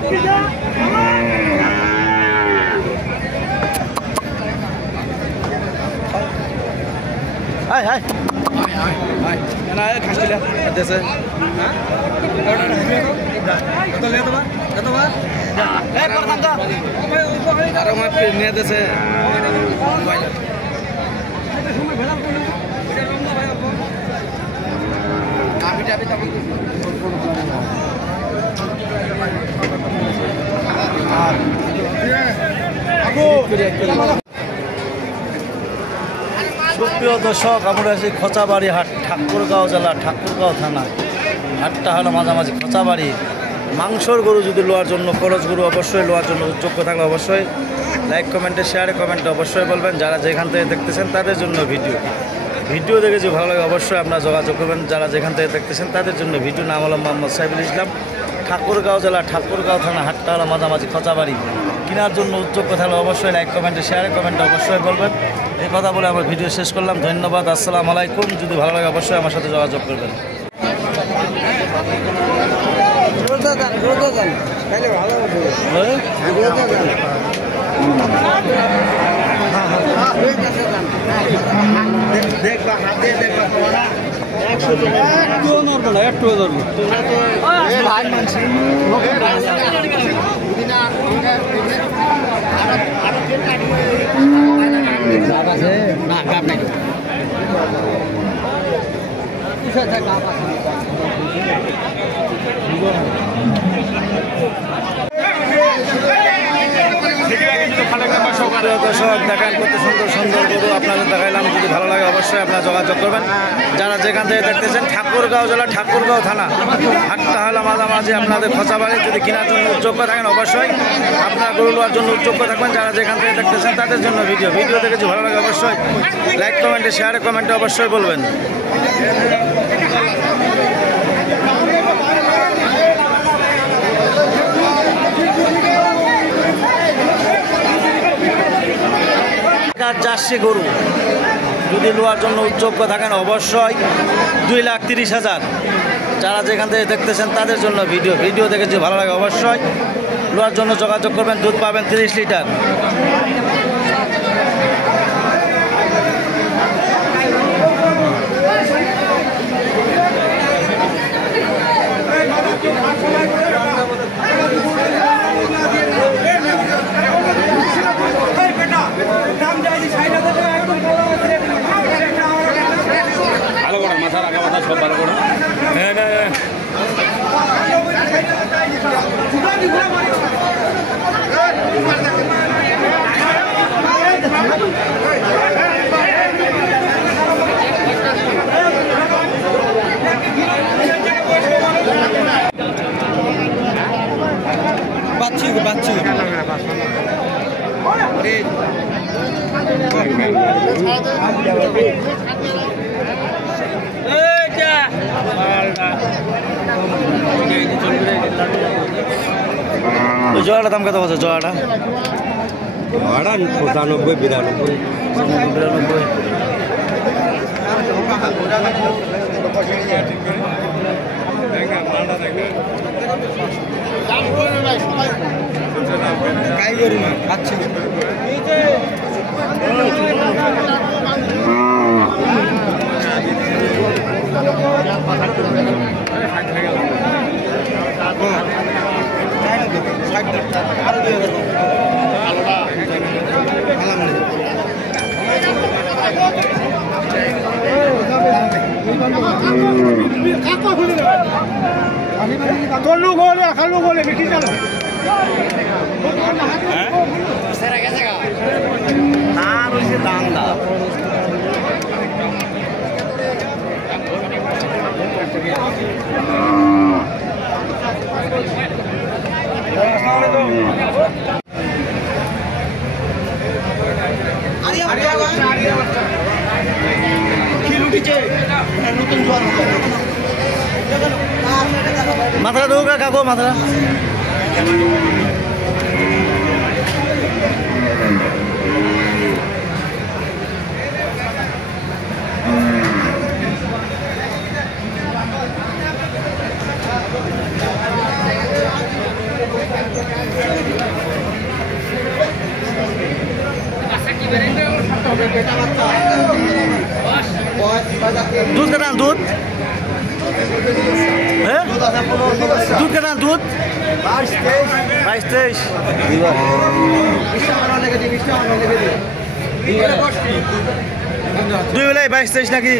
Hai hai. Hai. Mana ya kasih lihat. Ada se. Hah? Kata lihat apa? Kata apa? Pertanda. Taruh mah ini ada se. সুপ্রিয় দর্শক, আমরা আছি খোঁচাবাড়ি হাট, ঠাকুরগাঁও জেলা, ঠাকুরগাঁও থানা। হাটটা হলো মাঝামাঝি খোঁচাবাড়ি। মাংসর গরু যদি লোয়ার জন্য, খরচ গরু অবশ্যই লোয়ার জন্য যোগ্য থাকলে অবশ্যই লাইক, কমেন্টে, শেয়ারে, কমেন্টে অবশ্যই বলবেন। যারা যেখান থেকে দেখতেছেন তাদের জন্য ভিডিও দেখে যে ভালো লাগে অবশ্যই আপনারা যোগাযোগ করবেন। যারা যেখান থেকে দেখতেছেন তাদের জন্য ভিডিও। নাম হলো মোহাম্মদ সাইফুল ইসলাম, ঠাকুরগাঁও জেলা, ঠাকুরগাঁও থানা। হাটটা হলো মাঝামাঝি খোঁচাবাড়ি। কেনার জন্য যোগ্য থাকলে অবশ্যই লাইক, কমেন্টে, শেয়ারে, কমেন্টে অবশ্যই বলবেন। এই কথা বলে আমার ভিডিও শেষ করলাম। ধন্যবাদ। আসসালামু আলাইকুম। যদি ভালো লাগে অবশ্যই আমার সাথে যোগাযোগ করবেন। দর্শক দেখেন কত সুন্দর সুন্দর গরু আপনাদের দেখাইলাম। যদি ভালো লাগে অবশ্যই আপনারা যোগাযোগ করবেন। যারা যেখান থেকে দেখতেছেন, ঠাকুরগাঁও জেলা, ঠাকুরগাঁও থানা। হাটটা হলো মাঝামাঝি আপনাদের খোঁচাবাড়ি। যদি কেনার জন্য যোগ্য থাকেন অবশ্যই আপনারা গরু নেওয়ার জন্য যোগ্য থাকবেন। যারা যেখান থেকে দেখতেছেন তাদের জন্য ভিডিও দেখে যদি ভালো লাগে অবশ্যই লাইক, কমেন্টে, শেয়ারে, কমেন্টে অবশ্যই বলবেন। জার্সি গরু যদি লোয়ার জন্য যোগ্য থাকেন অবশ্যই 2,30,000। যারা যেখান থেকে দেখতেছেন তাদের জন্য ভিডিও দেখে যদি ভালো লাগে অবশ্যই লোয়ার জন্য যোগাযোগ করবেন। দুধ পাবেন 30 লিটার। বাচ্চু জোড়াটা দাম কত বলছে? জোড়াটা 95, 92। মাথাটা দৌড়া কাকো মাথাটা দুধ কেটান দুধ হ্যাঁ দুধ কেটান দুধ 22-23 দুই বেলায় 22-23 নাকি